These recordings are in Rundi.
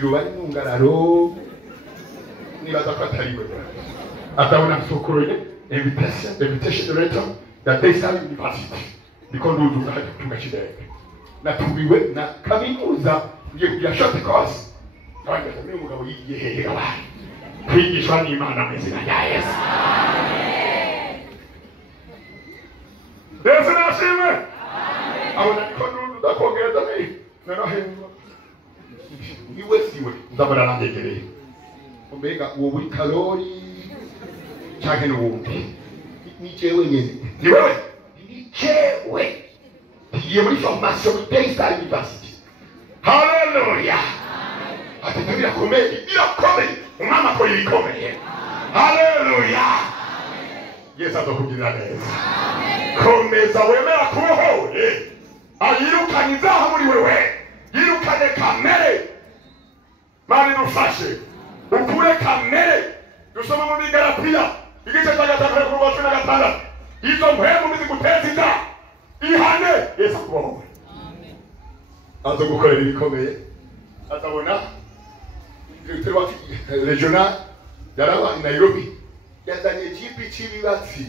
biro bari Runungararo nibaza ko atari we atabona nsokoroye invitation letter ya Bwiza University niko nduzuza tugashireka natubiwe na kaminuza ngiye kugira short course abandi bamwe umugabo yigiye abandi kwigishwa n'Imana mu izina rya Yesu. Yesu nashimwe. Abona ko nduzuza kongeza ni narahemba niwe siwe ndabona nandegereye umbega uwo buri kalori cyane n'ubundi ni jewe nyene ni wewe ni jewe iyo muri formation Bwiza University. Hallelujah. Ati tabira komeye umama ko yikomeye. Hallelujah. Yesu azokugirira neza. Komeza wemera kubaho ayirukanye izaha muri wewe yirukane kamere mani nufashe ukure kamere dusoma mu Galatiya igice cya 5:16 izo mpemu biziguteza inda ihane Yesu akubaho azo gukorera ibikomeye azabona directeur wa regional yarawa i Nairobi yazanye kipi cy'ibibatsi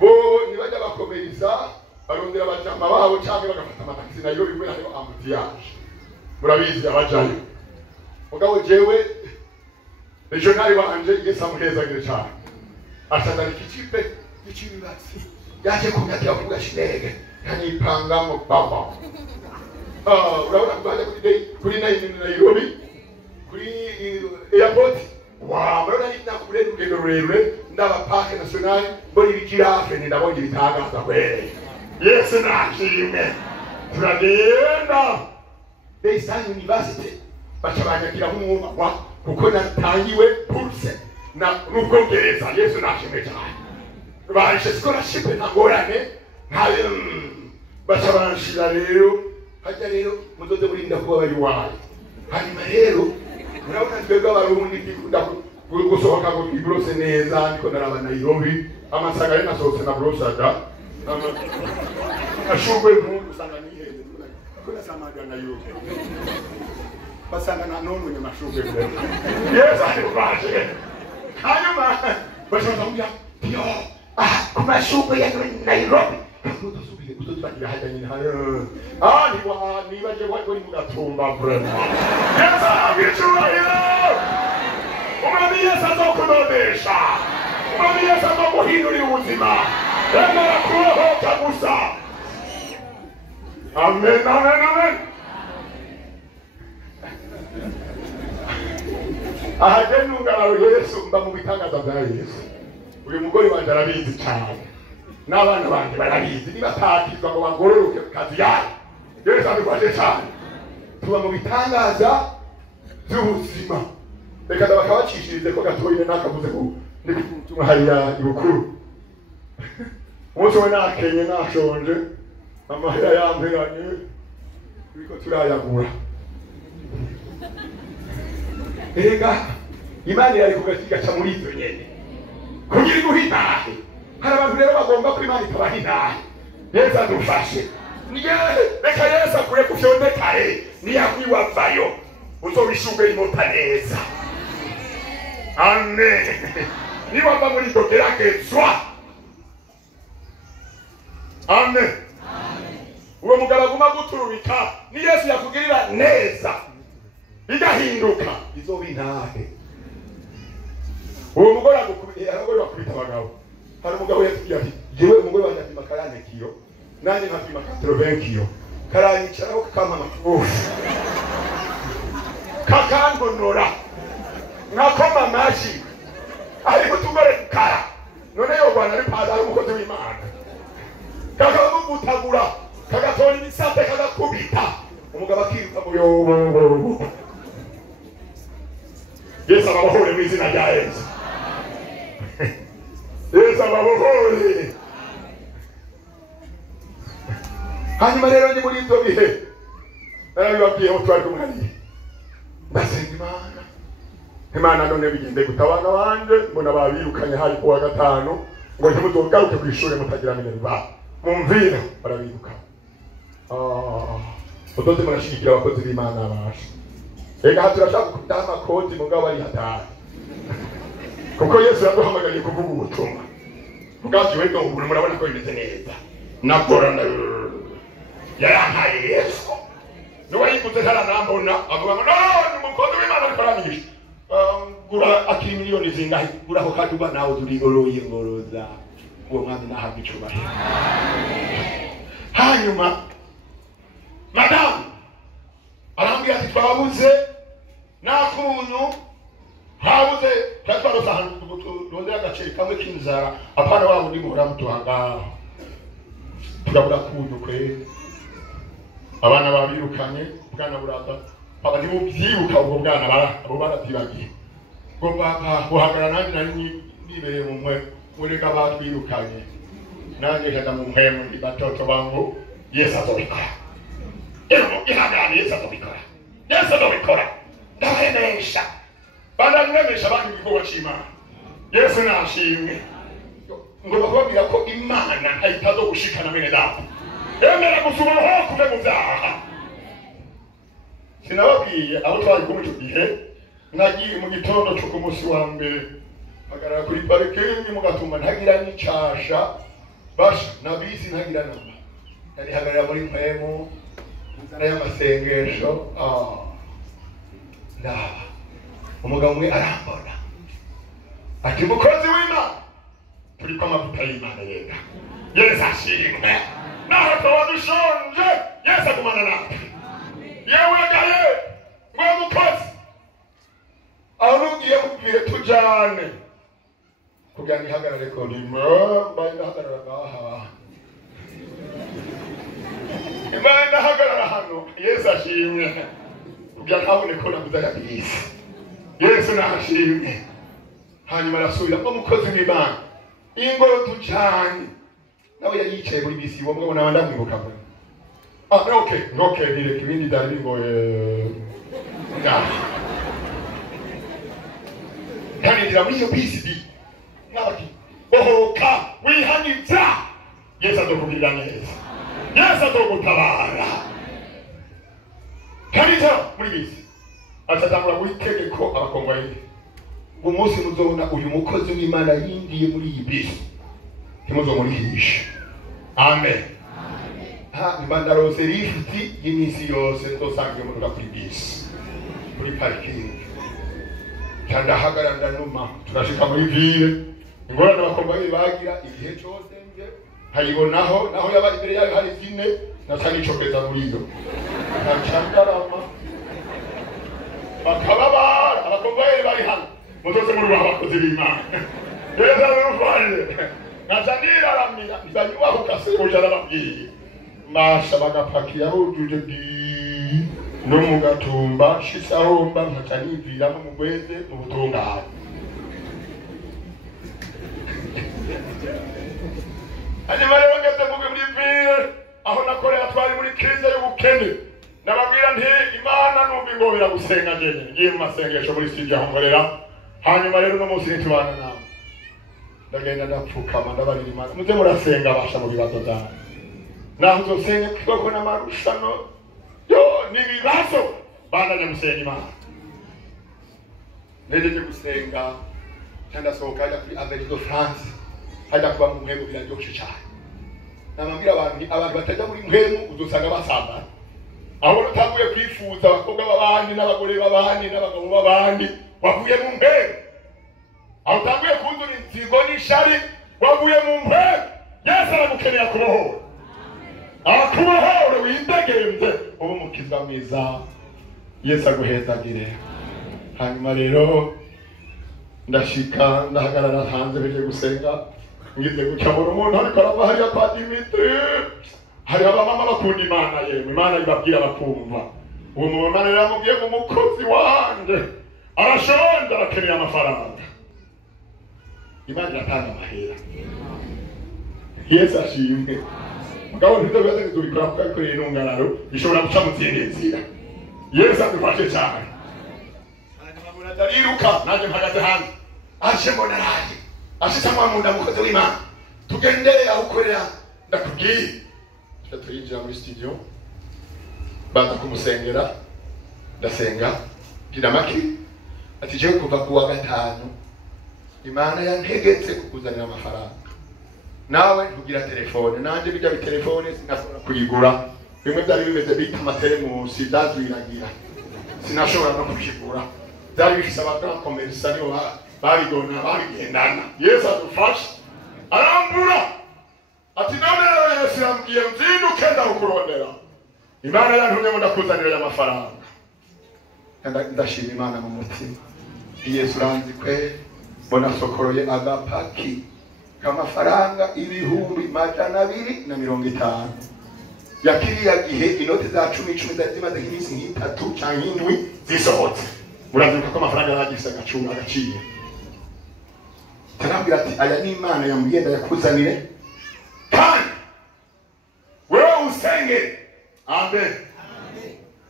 bo nibajya bakomereza barondera abajama babo cyangwa bagafata amatakisi Nairobi muri ayo ambutiyage murabizi abajayo mugabo jewe regional wanje Yesu amuhezagire cyane atazana ikipe y'ibibatsi yaje kunyagira kuvuga shinege kanipangamo baba urabona kubanda kuri Nairobi kuri airport wa murona nakure urugendo rurerure ndaba park national mbona ibikirafe ndabonye bitangaza kwere. Yesu nashimwe. Turagenda Bwiza University bacabanyakira nk'umwuma kuko natangiwe pulse na n'ubwongereza. Yesu nashimwe cyane baje scholarship ntagorane ntabe bacabanshira rero hajya rero mudoze burinda kuba bari wayo hanyuma rero murabona twebwe abarundi dikunda gusohoka ngo ibrose neza niko naraba Nairobi amasaga ari nasohotse na brosaga ashugwe mu usanga niheze kuna samaga Nairobi basanga na none nyamashugwe Yesu aribaje hanyuma bashaka kumbya yo kumashugwe ya Nairobi utotubakira hajya nyine hayo nibaje wari mugatumba brother. Yesu abicyubahiro umwami Yesu azokunodesha umwami Yesu azoguhindurira ubuzima emera kurohoka gusa. Amen amen amen. Ahajya Runungararo Yesu mba mu bitangaza bya Yesu. Uyu mugore wanje arabizi cyane n'abana banje barabizi nibatakizwa ngo bagororoke kazi yayo. Yesu abifashe cyane tuba mu bitangaza by'ubuzima. Reka ndabakabacishirize ko gatoyine nakavuze ko ndikutumwa hariya ibukuru umunsi we nakenye nashonje amahera yamperanye biko turayagura. Ega Imana yari kugaca muri izo nyene kugira iguhitahe. Hari abantu rero bagomba ko Imana ikabahitahe. Yesu adufashe. Reka Yesu akure kufyondekare niyakwiwavayo uzobishuge imota neza. Amen. Niwava muri dogeragezwa. Amen. Uwo mugabo aguma guturubika ni Yesu yakugirira neza bigahinduka izoba intahe. Uwo mugore bakubita abagabo. Hari umugabo yatubwiye ati jewe umugore wanjye apima 40 kilo nani nkapima 80 kilo karanyicara kama amafufu kakandonora nkakoma maji ariko tugore kara none yo Rwanda ari pada ari umukozi w'Imana kakamugutagura kagatora ibisate kagakubita umugabo akiruka mu yobo. Yesu abahore mu izina rya Yesu. Yesu ababohore. Hanyuma rero ni muri ibyo bihe narabibabwiye aho twari kumwe ndasenga Imana none bigende gutabana banje mbona babirukanye hari kuwa gatanu ngo ntimuzogaruke ku ishuri mutagira minerva mumvira barabiruka. Udoze murashikira abakozi b'Imana basha Ega turashaka kudaha amakoti mugabo ari hatari. Kuko Yesu yaduhamagariye kuvuga ubutumwa. Mugazi we ndo murabona ko bimeze neza. Nakorana yarantaye Yesu. Niwe yiguze ntarambona avuga ngo no ni umukozi w'Imana arikoranije. Gura akiri miliyoni zingahe gura ho kaduba nawe turigoroye ngoroza. Uwo mwami nahabwa icubahiro. Hanyuma Madame arambwira ati twabuze nakuntu habuze twatwaroza ahantu rondera agaceri kamwe k'inzara apana wabo ndi muhora mutuhanga turabura kuntu kwe abana babirukanye bwana buraza aba ndi mubyiruka ubwo bwana abo baratibagiye ngo papa buhagara nanjye nari nibereye mu mwe mureka batwirukanye nanjye hada mu mpemu ndi batoto bangu Yesu azobikora ihangane Yesu azobikora Yesu azobikora ndahemesha bandanyemesha abantu igikorwa c'Imana Yesu nashimwe ngo bakubwira ko Imana ntayitazo gushikana bene data emera gusubira ho kuve mu byaha sinababwiye abo twari kumwe cyo gihe nagiye mu gitondo cyo ku munsi wa mbere hagarara kuri parking mu Gatumba ntagira n'icasha basha nabisi ntagira namba yari hagarara muri mpemu nzara y'amasengesho ndaba umugabo umwe arambona ati mukozi w'Imana turi kwa mavuta y'Imana yega Yesu ashimwe naho twadushonje Yesu agumana natwe yewe gaye ngo mukozi aho nugiye kubwire tujane kugira ngo ihagarare ko ndimo mbaye hagarara ngaha Imana hagarara hano Yesu ashimwe kugira ntabone ko nabuza yabisi Yesu nashimwe hanyuma arasubira ngo mukozi w'Imana ingo tujanye nawe yari yicaye muri bisi wo mwe nabanda mwibuka mwe okay direct ibindi dali ngo kandi ndira muri yo bisi nabaki ohoka wihanitsa Yesu azokugirira neza Yesu azogutabara kandi muri bisi atazamura gutegeko abakongwaye umunsi muzobona uyu mukozi w'Imana yindiye muri iyi bisi kimuzo muri hisha amen imandaro serifiti y'imisi yose ndosangiye mu kuri bisi kuri parking cyanda hagaranda numa turashika muri ville ingorane abakongwaye bagira igihe cyose nje hayibonaho naho yaba imbere yayo hari zine natangicokeza muri yo nacandarama bakababara abakongwaye bari hano mutose muri abakozi b'Imana Yesu arufanye nazanira ramira bizanyubaho kaseboja arababwiye masha bagapakiya bujuje di no mu Gatumba shisahomba nkacanivira mu mugweze mu butungane hanyuma rero ngeze muge muri ville aho nakorera twari muri krize y'ubukene nababwira nti Imana numva ingobera gusenga jenyine ngiye mu masengesho muri studio aho nkorera hanyuma rero no munsi nitubana nawe ndagenda ndapfukama ndabarira Imana muze murasenga basha mu bibazo byawe naho uzosenga koko n'amarushano yo nibibazo bandanya gusenga Imana nejeje gusenga cyanda sohoka ajya kuri Avenue de France hajya kuba mu mpemu biraryoshye cyane namambira abantu batajya muri mpemu uzosanga basambana aho utanguye kwifuza abakobwa b'abandi n'abagore b'abandi n'abagabo b'abandi wavuye mu mpemu aho utanguye kuzura inzigo n'ishari wavuye mu mpemu Yesu aragukeneye kubohora akubohore windegenze ubu mukiza mwiza Yesu aguhezagire hanyuma rero ndashika ndahagarara hanze beje gusenga ngize gucamura umuntu ariko arava hariya kwa Dimitri hari abamama bakunda Imana yemwe Imana ibabwira bakumva uwo mumama rero amubwiye ngo umukozi wanje arashonje arakeneye amafaranga Imana iratanga amahera Yesu ashimwe mugabo ntibyo bibaze tubikora kuko akoreye Runungararo bishobora guca mu zindi nzira Yesu adufashe cyane hanyuma ndariruka naje mpagaze hanze aje mbona naje ashitsamwa mu ndamukozi w'Imana tugendere aho ukorera ndakubwiye tuyinjira muri studio baza kumusengera ndasenga kiramaki ati je kuva kuwa gatanu Imana yantegetse kukuzanira amafaranga nawe ntugira telefone nanje bijya bi telefone sinashobora kuyigura bimwe byari bimeze bita amatelemusi dazwiragira sinashobora no kukigura byari bifise abagabo komersanyo babigona babigendana Yesu adufashe arambura ati none Yesu yambwiye nzinduke ndakurondera Imana yantumye ngo ndakuzanira amafaranga ndashima Imana mu mutima Yesu ranzi kwe bona sokoroye agapaki kamafaranga 250 yakiriya gihe inoti za 10 zimaze nk'imisi nk'itatu cyangwa indwi zisohotse muravuga ko amafaranga yagifise agaciye tarambira ati aya ni Imana yambwiye yakuzanire kandi wewe usenge amen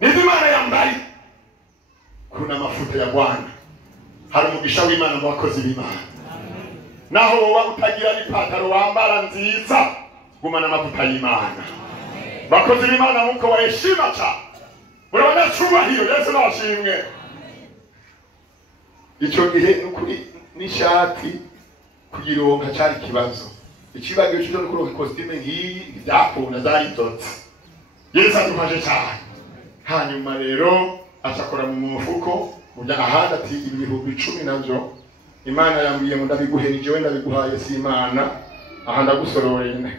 ni Imana yambari kuna mafuta ya Bwana hari umugisha w'Imana mu bakozi b'Imana naho wowe utagira n'ipataro wambara nziza gumana amavuta y'Imana bakozi b'Imana muko waheshima cha urabona cyubahiro Yesu nashimwe icyo gihe n'ukuri n'ishati kugironka cyari kibazo ikibazo cyo kuronka costume ngiyi byakunda zari nzotse Yesu adufashe cyane hanyuma rero acakora mu mufuko mujya ahandi ati ibihumbi 10 navyo Imana yambwiye ngo ndabiguherije wenda biguhaye si Imana aha ndagusororeye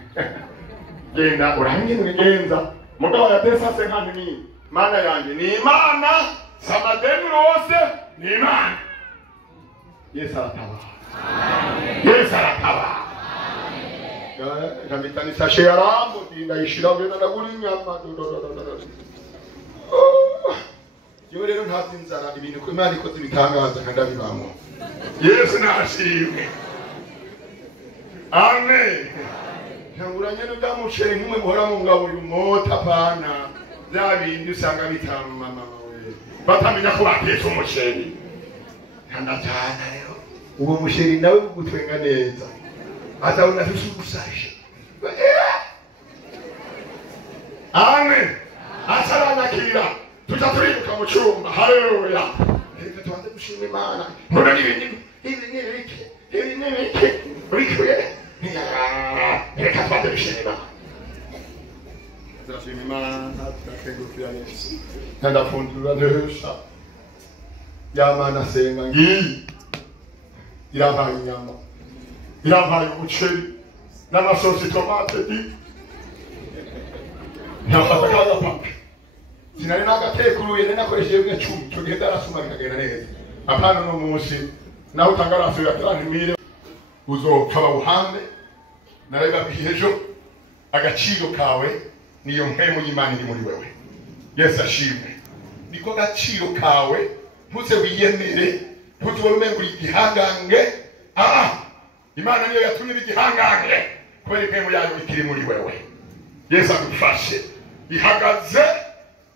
genda urangiye nigenza mugabo yatesa se kandi ni Imana yanjye ni Imana samadeni rose ni Imana Yesu arataba Yesu arataba Ngamita sashe yarambo ndayishira ngenda ndagura inyama Yo rero ntabwo inzara ibintu ko Imana ikoze bitangaza kandi abibamo Yesu nashimwe Amen Nanguranye no damusheri nk'umwe muhora mu ngabo y'umota pana byabindi usanga bitama mama we batamenya ko batetse umusheri ndajana rero uwo musheri nawe gutwenga neza atabona susugusashe Amen asaranakira tutaturibuka mu cyumba haleluya reka tubanze gushima Imana mbona ibintu urikuye reka tubanze gushima Imana turashima Imana turakengurukira Yesu ndafundura neza yamana senga ngiyi irampaye inyama irampaye umuceri n'amasosi tomate ntafata kagapaka sinari nagatekuluye nakoresheje bwe 10 cyo gihe darasuma bikagenda neza apana no munsi naho utangara asubira turantimire uzopfa babuhande nareba bihejo agaciro kawe niyo mpemu y'Imana iri muri wewe Yesu ashimwe niko gaciro kawe ntuse wiyemere ntuse wemengura igihangange Imana niyo yatumye igihangange kubera impemu yayo ikiri muri wewe Yesu adufashe ihagaze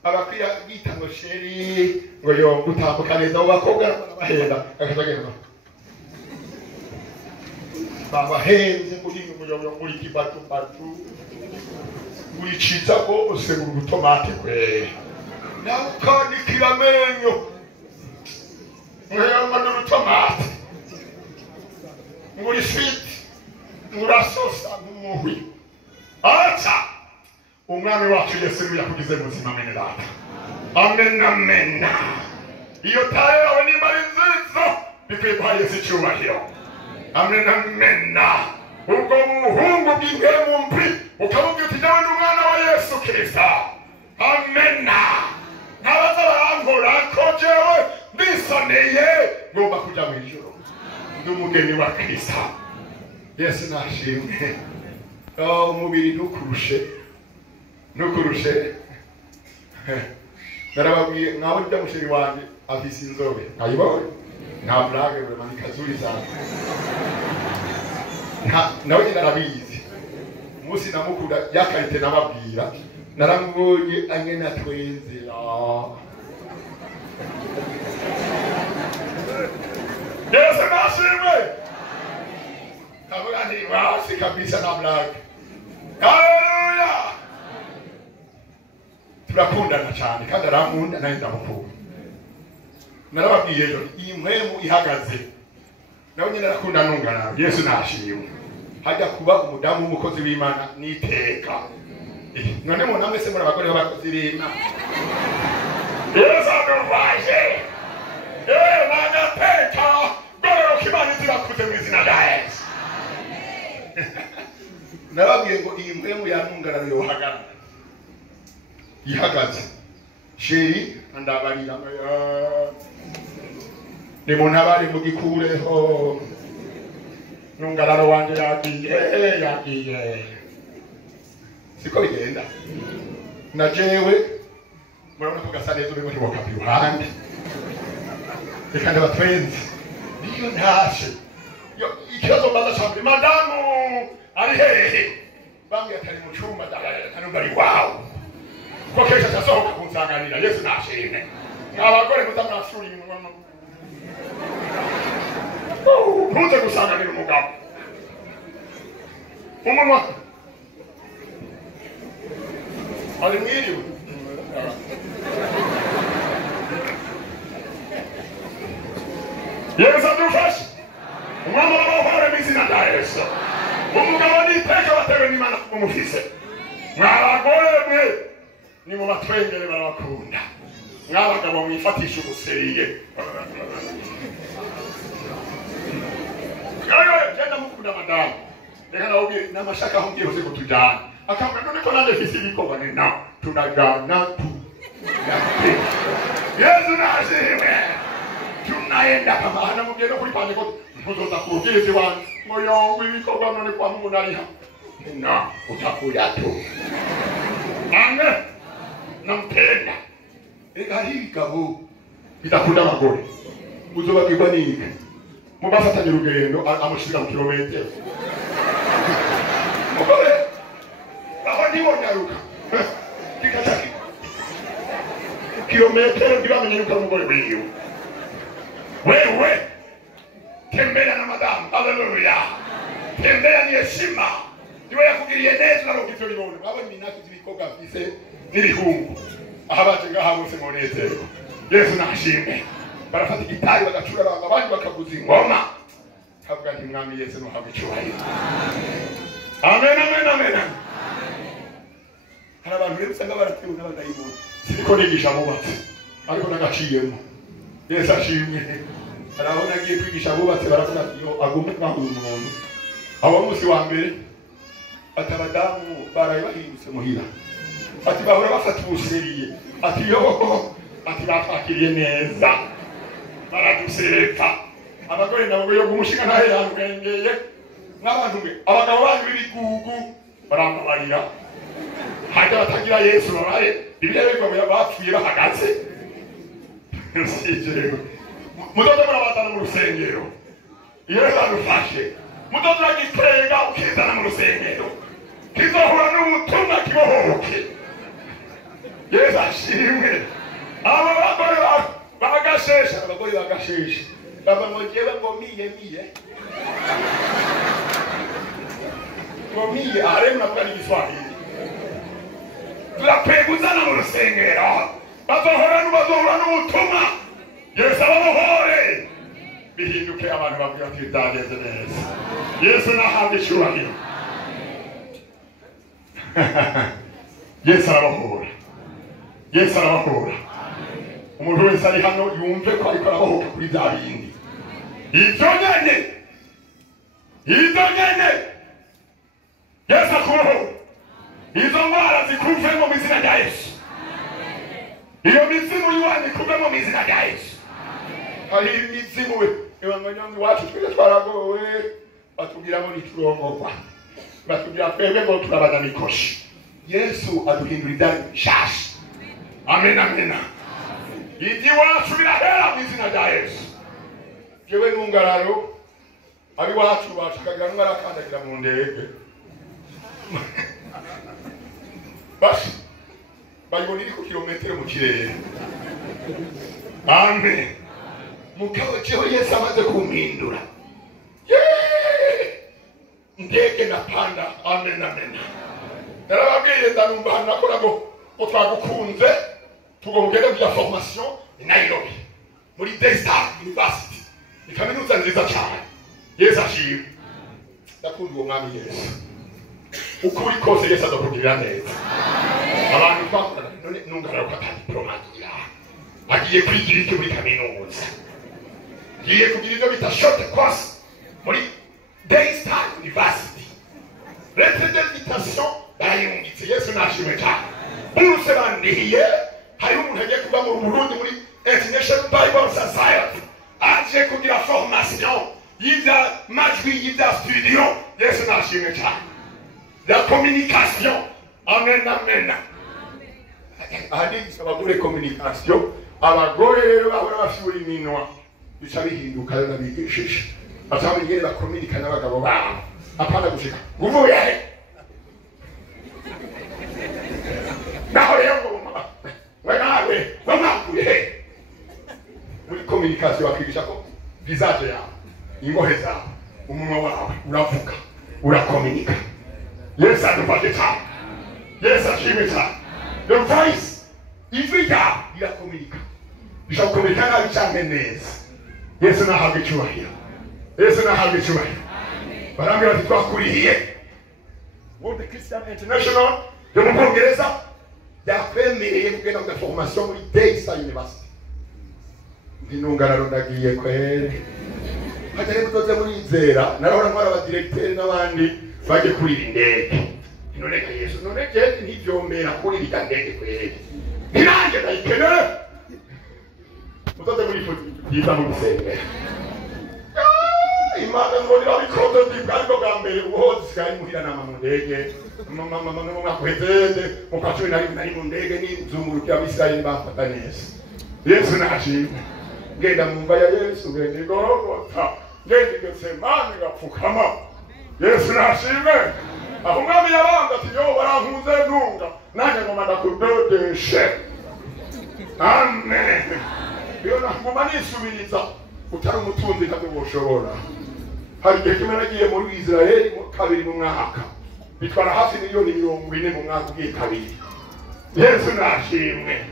abakwiya gitango sheri ngo yo gutambuka neza ubakobwa bahenda akazagenda baba henze muri umuyoyo muri kibatu muri chiza ko usegura tomate kwe nakandi kiramenyo ngayamana tomate muri sweet murasosa n'umuhwi acha umwami wacu Yesu yakugize muzima mene data amen amen iyo tayo yawe ni mari nziza bikwiye Yesu cyubahiro amen amen ubwo muhungu bw'ingemu mpi ukavuga uti nawe n'umwana wa Yesu Kristo amen ntabaza barangora ko jewe ndisoneye ngomba kujya mu ijuru n'umugeni wa Kristo Yesu nashimwe umubiri nukurushe narababwiye nkaho njya musheri wanjye afise inzobe ayibone nta blage bure mani kazuri sana nawe narabizi umunsi namukunda yakarite nababwira naramubonye angena twenze Yesu nashimwe kavuga ni wasi kabisa na blage haleluya turakundana cyane kandi aramunda nayo ndamukunda narababwiye ejo iyi mpwemu ihagaze nawe nyine arakunda Runungararo. Yesu nashimwe. Hajya kuba umudamu w'umukozi w'Imana n'iteka. None mu namwe se muri abagore b'abakozi b'Imana. Yesu adufaje. Nagateka gorero kibani zirakuze mu izina rya Yesu. Narababwiye ngo iyi mpwemu ya Runungararo yohagarara. Ihagaze. Sheri andabarira ni munabari mugikureho Runungararo wanje yagiye siko bigenda na jewe murabona ko gasa neza urimo ntiboka ku ruhande reka ndabatwenzi niyo ntashe yo ikibazo mbaza cyane madamu ari hehe bambwiye atari mu cyumba kanumva ari wawe ko kesha cyasohoka kunsanganira. Yesu nashimwe. Abagore mutamwashuri iminwa ntuze gusanganira umugabo umunwa ari mwiriwe. Yesu adufashe. Umwana w'abahore bizina rya Yesu. Umugabo n'iteka batewe n'Imana kumufise. Mwabagore mwe ni mu batwengere barabakunda. Mwabagabo mwifatisha ubuseriye. Jenda mukunda madamu. Reka nawe namashaka aho ngiye ko tujana. Akambwa none ko nande fisi bikoba ni na tunagana tu. Yesu nashimwe. Tunaenda kama hana mugendo kuri pentecote. Mpuzoza kurugeze wanyu. Moyo w'ibikoba none kwa Mungu nariha. Na utakuya tu. Amen. Nampenda. Ega hii gabo bitakunda abagore. Uzobagirwa n'iki? Mubafatanye urugendo amushika mu kilometero. Mugore. Aho ndiwo nyaruka. Kikataki. Kilometero ndibamenye yuko umugore wiyo. Wewe tembea na madamu. Haleluya. Tembea ni heshima. Niwe yakugiriye neza na rokito libone. Baba minaki zibikoga bise n'ibihungu. Ahabaje ngaha bose monezero. Yesu nashimwe. Barafata igitari bagacura abantu abandi bakaguza ingoma. Kavuga nti mwami Yesu no habe cyubahiro. Amen amen amen. Hari abantu rero usanga baratewe n'abadayimoni. Siko nigisha bubatse. Ariko nagaciyemo. Yesu ashimwe. Arabona agiye kwigisha bubatse baravuga ati yo agomba kwahuza umuntu. Abo munsi wa mbere atabadamu baraye bahindutse muhira. Ati bahora bafata ubuseriye. Ati yo ati batwakiriye neza. Baradusereka. Abagore nabo yo gumushinga ntahe yangengeye. N'abantu mwe abagabo banyu b'ibigugu barambabarira. Hajya batagira Yesu babaye. Bibiliya bivuga bapfuye bahagaze. Sijero. Mudodo murabatana mu rusengero. Yesu adufashe. Mudodo agitega ukizana mu rusengero. Kizohura n'ubutumwa kibohoke. Yesu ashimwe. Aba bagore bagashesha, abagore bagashesha. Baba mojewe ngo miye. Ngo miye aremna kwa Kiswahili. Turapeguzana mu rusengero. Bazohora n'ubutumwa. Yesu ababohore. Bihinduke abantu bavuga ati byageze neza. Yesu nahabwe cyubahiro. Yesu ababohora. Yesu ababohora. Umuntu wese ari hano yumve ko ariko arabohoka kuri za bindi. Ibyo nyene. Yesu akubohora. Izo ngwara zikuve mu izina rya Yesu. Iyo mizimu yiwani kuve mu izina rya Yesu. Hari imizimu we ebanganyonzi wacu twese twaragowe batubwira ngo niturongorwa. Batubwira twebwe ngo turabana mikoshi. Yesu aduhindura idari shashi. Amen amen. Idi wacu birahera mu izina rya Yesu. Jewe Runungararo abi wacu bashakagira ngo arakandagira mu ndege. Bashi bayibona iri ku kilometero mu kirere. Amen. Mukabo cyo Yesu amaze kumpindura. Ndege napanda. Amen amen. Narababwiye ndarumva hano nakora ngo twagukunze tugomugende bya formation i Nairobi. muri Daystar University. Ni kaminuza nziza cyane. Yesu ashimwe. Ndakunda uwo mwami Yesu. Ukuri kose Yesu azakugirira neza. Abantu bakora none Runungararo katari promagira. Agiye kwigira iki muri kaminuza. Agiye kugira ibyo bita short course muri Daystar University. Lettre d'invitation barayungitse Yesu nashimwe cyane. Buruse bandihiye hari umuntu agiye kuva mu Burundi muri International Bible Society. Aje kugira formation y'ibya majwi y'ibya studio. Yesu nashimwe cyane. La communication. Amen, amen. Hadisi abagore communication. Abagore rero bahora bashuri minwa. Bica bihinduka n'abigishije. Atabigere bakomunika n'abagabo babo. Apana gushika. Nguvuye he? Naho rero ngo wenawe bamakuye he? Muri communication bakigisha ko visage yawe, ingohe zawe, umunwa wawe uravuga, urakomunika. Yesu adufashe cyane. Yesu ashimwe cyane. The voice ijwi yawe irakomunika. Bishobora kukomunika nabi cyane neza. Yesu nahabwe icyubahiro. Yesu nahabwe icyubahiro. Barambwira bati twakurihiye. World Christian International yo mu Bwongereza yakwemereye kugenda mu formation muri Daystar University. Runungararo ndagiye kwere. Hajya mutoze muri Izera narahora mwara aba directeur n'abandi baje kuri indege. None ka Yesu none je ntivyomera kuri iri ndege kwere. Ntirange ndayikenere. Mutoze muri yiza mu Izera. Imana ngo nirabikoze ndibwo bwa mbere uhoze kandi muhira na mu ndege. Mama mwakwezede mukacwe nari mu ndege n'inzunguruki y'Abisirayeli bafata neza. Yesu nashimwe. Ngenda mu mva ya Yesu ngenda igorogota. Ngenda Getsemani ngapfukama. Yesu nashimwe. Aho mwami yabanga ati yo barankuze ntunga. Nanjye ngoma ndakudodeshe. Amen. Iyo ngoma nisubiriza utari umutunzi kandi woshobora. Hari igihe kimwe nagiye muri Israeli kabiri mu mwaka. Bitwara hafi miliyoni 40 mu mwaka ugiye kabiri. Yesu nashimwe.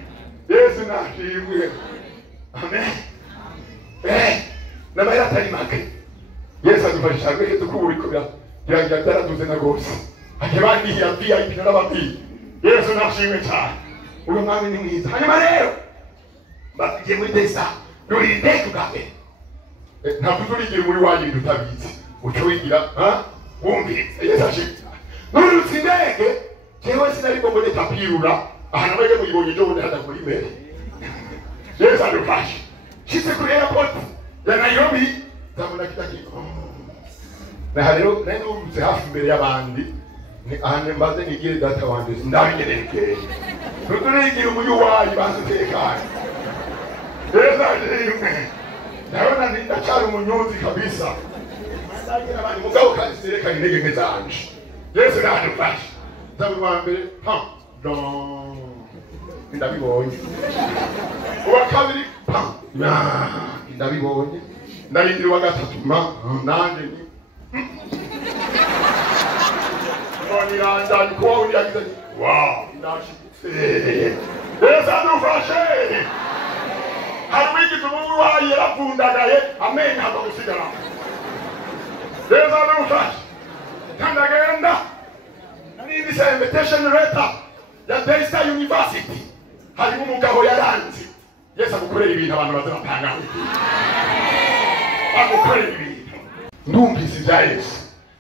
Yesu nashimwe. Amen. N'amahera atari make. Yesu adufasha rwose tukuburiko biragira byaraduze na gose. Ati bandi yabwiye ipina n'ababwiye. Yesu nashimwe cyane. Uyu mwami ni mwiza. Hanyuma rero bagiye muri Daystar. Duri ndeke gabe. Ntabwo turigira muri wanyu dutabizi. Uco wigira wumvise Yesu ashimwe. Nuri utsindege jewe sinari ko muri tapirura. Aha nabage muyibonye cyo bundi hata kuri mbere. Yesu adufasha. Shitse kuri airport ya Nairobi zamuna kitaki. Na halero nani urutse hafi mbere y'abandi ni ahane mbaze nigire data wanje ndabigereke. Tuturigira umuyu wayi bazutekanye. Yesu ashimwe. Naona ndachari umunyonzi kabisa. Ndagira abandi mugabo kandi sereka intege nke zanje. Yesu nadufasha. Zabu wa mbere don ndabibonye. Uwa kabiri ndabibonye. Ndabindiri wa gatatu nanje ni. Noni ranja ko uri yagize. Wow, ndashitse. Yesu adufashe. Harwigi tumungu wayi yaravundagaye amenya akagusigara. Yesu adufashe. Kandagenda. Nani bisa invitation letter ya Daystar University. Hari umugabo yaranze. Yesu agukorera ibintu abantu bazatanga. Agukorera ibintu. Ndumvise bya Yesu.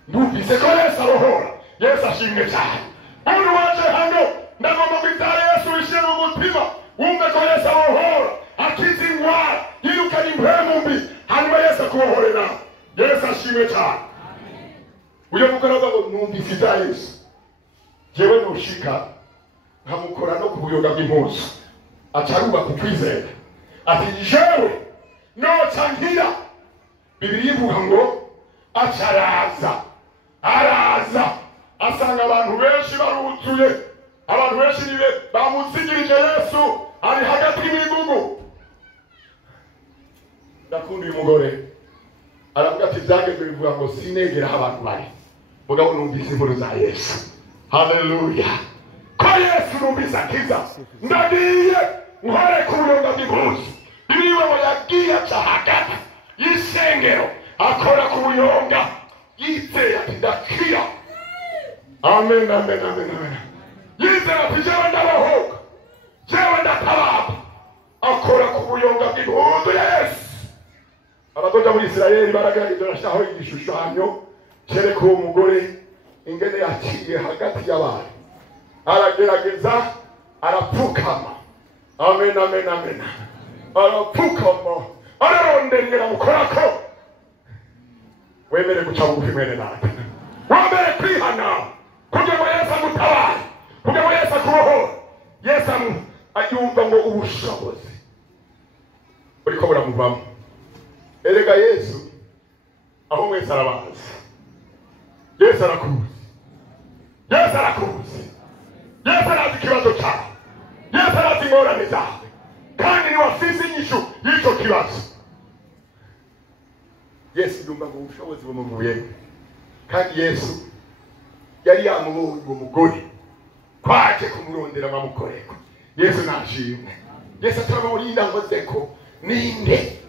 Ndumvise ko Yesu arohora. Yesu ashimwe cyane. Umuntu waje hano ndagomba kwitara Yesu wishyira mu mutima. Wumve ko Yesu arohora. Akiza indwara. Yirukana impwemu mbi. Hanyuma Yesu akubohorera. Yesu ashimwe cyane. Uyo mugaraga numvise bya Yesu. Jewe nushika nkamukora no kubuyoga bw'impuzu. Acaruba kukwizera. Ati jewe nocankira. Bibiliya ivuga ngo acaraza. Araza. Asanga abantu benshi barutuye. Abantu benshi nibe bamusigirije Yesu ari hagati y'imigugu. Ndakunda uyu mugore. Aravuga ati byageze bivuga ngo sinegera abantu bari. Mugabo numvise inkuru za Yesu. Hallelujah. Kwa Yesu numvise akiza. Ndagiye nkore ku buyoga bw'impuzu. biriwe ngo yagiye aca hagati y'isengero akora ku buyonga yizeye ati ndakira. Amen, amen, amen, amen. Yizeye ati jewe ndabahoka, jewe ndatababa. Akora ku buyonga bw'impundu ya Yesu. Abadoja muri Isirayeli baragerageje barashiraho igishushanyo cereka uwo mugore ingene yaciye hagati y'abantu. Aragerageza arapfukama. Amen, amen, amen. Arapfukama ararondera mukorako. Wemere guca bugufi mwene data, wemere kwihana kugira ngo Yesu amutabare, kugira ngo Yesu akubohore. Yesu ayumva ngo ubushobozi buriko buramuvamo. Erega Yesu aho mwese arabazi. Yesu arakuzi, Yesu arakuzi, Yesu arazi ikibazo cyawe, Yesu arazi ingorane zawe, kandi ni wafise inyishu y'icyo kibazo. Yesu yumva ngo ubushobozi bumuvuye, kandi Yesu yari yamubonye uwo mugore kwaje kumurondera bamukoreko. Yesu nashimwe. Yesu atamurinda ngo zeko ninde.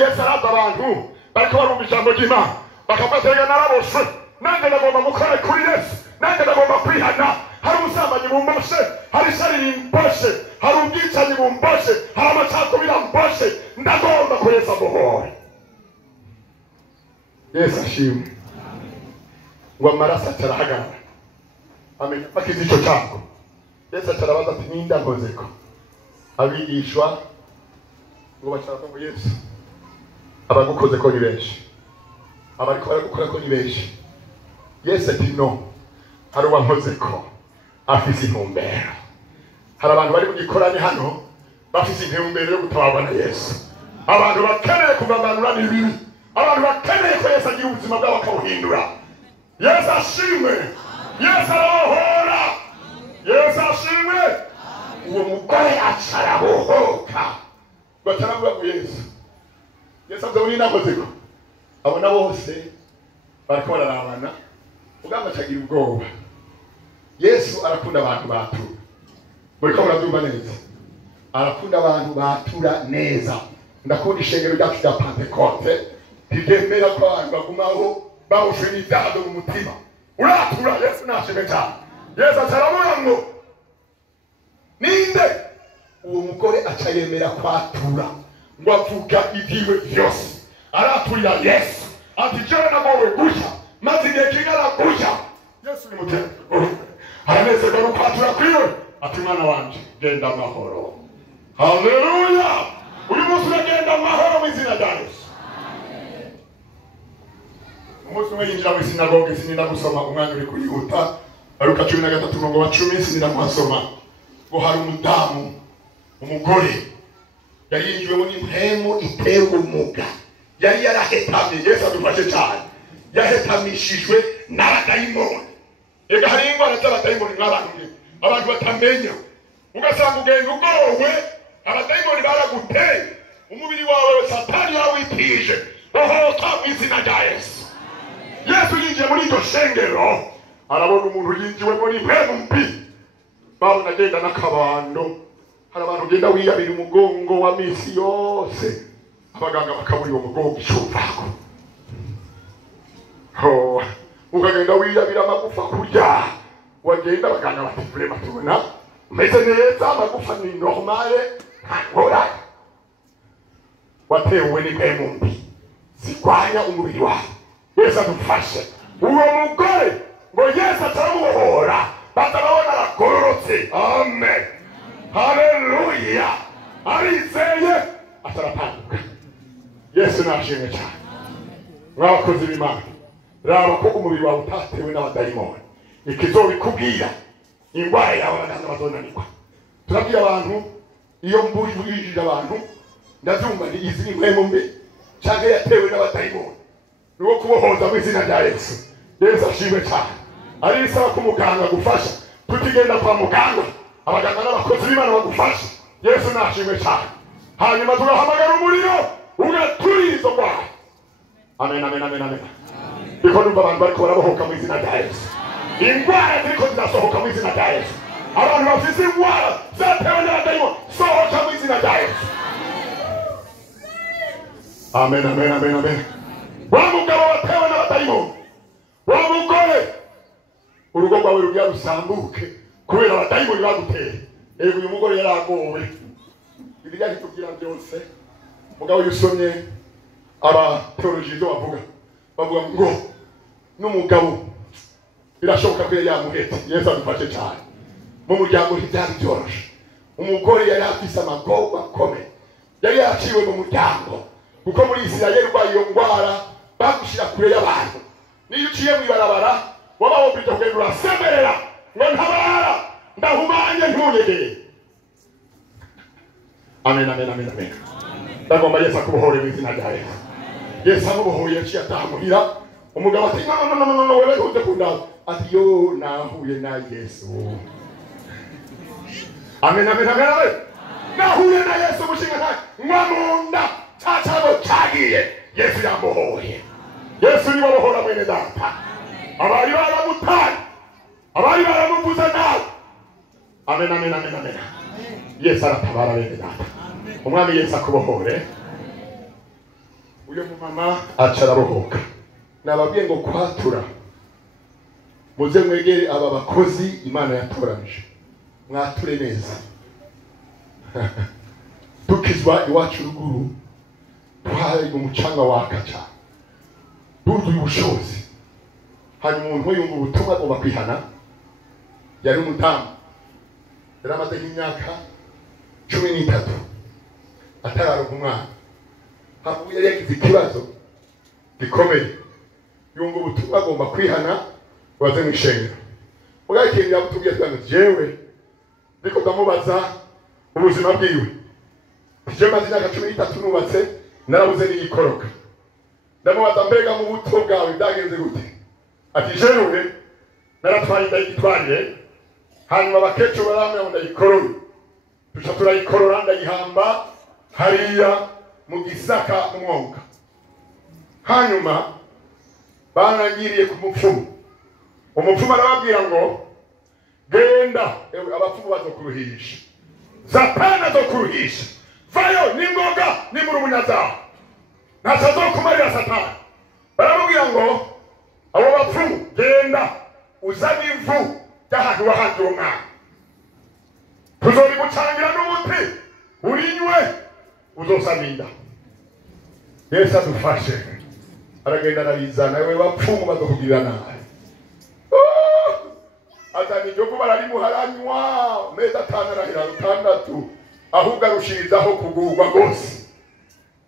Yesu araza abantu bariko barumva ijambo ry'Imana bakafatanya narabose, nanjye ndagomba gukora kuri Yesu, nanjye ndagomba kwihana. Hari umusambanyi bumboshe, hari ishyari bumboshe, hari ubwicanyi bumboshe, hari amacakubiri bumboshe, ndagomba ko Yesu amubohore. Yesu ashimwe. Ngo amaraso atarahagarara. Amen. Bakize icyo cyago. Yesu atarabaza ati ninde nkozeko. Abigishwa ngo bashaka ngo Yesu abagukoze ko ni benshi, abariko baragukora ko ni benshi. Yesu ati no, hari uwankoze ko afise intumbero. Hari abantu bari mugikoranye hano bafise intumbero yo gutabarwa na Yesu. Abantu bakeneye kuvavanura n'ibibi, abantu bakeneye ko Yesu agira ubuzima bwabo akawuhindura. Yesu ashimwe. Yesu arabohora. Yesu ashimwe. Uwo mugore acarabohoka bataravuga ngo Yesu. Yesu avuga nakozeko. Abona bose bariko bararabana ugamba cagira ubwoba. Yesu arakunda abantu batura. Muriko murabyumva neza. Arakunda abantu batura neza. Ndakunda ishengero ryacu rya pentecote ntiryemera ko abantu bagumaho bawushira ibyago mu mutima. Uratura. Yesu nashimwe cyane. Yesu ataravuga ngo ninde. Uwo mugore aca yemera kwatura ngo avuga ibyiwe byose. Araturira Yesu ati jewe nagowe gusha maze igihe kingana gusha. Yesu ni mutende aranezerwa no kwatura kwiwe ati mwana wanje genda amahoro. Haleluya. Uyu munsi uragenda amahoro mu izina rya Yesu. Umunsi umwe yinjira mu sinagoge, sinina gusoma umwanya uri kuyihuta. Luka 13:10 sinina kuhasoma. Ngo hari umudamu umugore yari yinjiwemo n'impemu itera ubumuga, yari yarahetamye. Yesu adufashe cyane. Yahetamishijwe n'abadayimoni. Ega hari ingwara z'abadayimoni nk'abantu abantu batamenya, ugasanga ugenda ugowe, abadayimoni baraguteye, umubiri wawe Satani yawitije. Ohoka mu izina rya Yesu. Yesu yinjiye muri iryo shengero arabona umuntu yinjiwemo n'impemu mbi. Babona agenda n'akabando. Hari abantu ugenda wiyabira umugongo wa misi yose, abaganga bakabura uwo mugongo icuvako. Ukagenda wiyabira amagufa kurya, wagenda abaganga bati vrema tubona umeze neza, amagufa ni normale, ntangora. Watewe n'impemu mbi zirwanya umubiri wawe. Yesu adufashe. Uwo mugore ngo Yesu ataramubohora batababona aragororotse. Amen. Haleluya. Arizeye atarapanduka. Yesu nashimwe cyane. Mwakoze b'Imana, raba ko umubiri wawe utatewe n'abadayimoni. Ikizobikubwira ingwara yawe abaganga bazonanirwa. Turabwira abantu iyo mbujije abantu ndavyumva ni izi impemu mbi cyangwa yatewe n'abadayimoni. Nuko kubohoza mu izina rya Yesu. Yesu ashimwe cyane. Ari isaba ko muganga gufasha. Tutigenda kwa muganga, abaganga n'abakozi b'Imana bagufasha. Yesu nashimwe cyane. Hanyuma tugahamagara umuriro ugaturira izo ndwara. Amen, amen, amen, amen. Biko numva abantu bariko barabohoka mu izina rya Yesu. Ingwara ziriko zirasohoka mu izina rya Yesu. Abantu bafise ingwara zatewe n'abadayimoni sohoka mu izina rya Yesu. Amen, amen, amen, amen. Wa mugabo watewe n'abadayimoni, wa mugore urugo rwawe rugiye rusambuke kubera abadayimoni baguteye. Ego uyu mugore yaragowe. Bibiliya itubwira byose. Mugabo yusomye aba theologizo bavuga ngo n'umugabo birashoboka ko yamuhetse. Yesu adufashe cyane. Mu muryango ntibyari byoroshe. Umugore yari afise amagoba akomeye. Yari yaciwe mu muryango. Kuko muri Isirayeli iyo ngwara bagushira kure y'abantu. Niyo uciye mu ibarabara waba wumvise kugenda urasemerera ngo ntabara ndahumanye ntunyegere. Amen, amen, amen, amen. Ndagomba Yesu akubohore mu izina rya Yesu. Yesu amubohoye yaciye atamuhira. Umugabo ati no wewe ntuze kundaza. Ati yo nahuye na Yesu. Amen, amen, amen, amen. Nahuye na Yesu mushinga nta mwamunda cyacabo cyagiye. Yesu yamubohoye. Yesu ni bohora mwene data. Abari baramutari. Abari baramuvuza nawe. Amen, amen, amen, amen. Yesu aratabara mwene data. Umwami Yesu akubohore. Uyo mumama acarabohoka. Nababwiye ngo kwatura. Muze mwegere aba bakozi Imana yatoranije. Mwature neza. Tukizwa iwacu ruguru. Twari umucanga wakaca. Dudu ubushobozi. Hanyuma umuntu yumva ubutumwa agomba kwihana. Yari umutamu. Yari amaze imyaka 13. Atararonka umwana. Habu yari yagize ikibazo gikomeye. Yumva ubutumwa agomba kwihana waze mu ishengero. Mugaye kintu yabutubwiye twanga jewe ndiko ndamubaza ubuzima bwiwe. Je maze imyaka 13 nubatse narabuze n'igikoroka. Ndamubaza mbega mu buto bwawe byagenze gute? Ati jewe naratwaye ndayitwariye hanyuma bakecuru baramwe ngo ndayikorore. Tuca turayikorora ndayihamba hariya mu gisaka umwonga. Hanyuma banagiriye ku mupfumu. Umupfumu arababwira ngo genda abapfumu bazokuruhisha. Satana zokuruhisha. Vayo ningoga ni muri umunyazaha. Ntazazokumarira Satana. Baramubwira ngo abo bapfumu genda uzane ivu y'ahantu wahanze umwana. Tuzobigucangira n'umuti urinywe uzosaminda. Yesu adufashe. Aragenda narizana we bapfumu bazokugirira nabi. Azani jogo bararimuharanywa meza tanarahira 6 ahubwo arushirizaho kugurwa gose.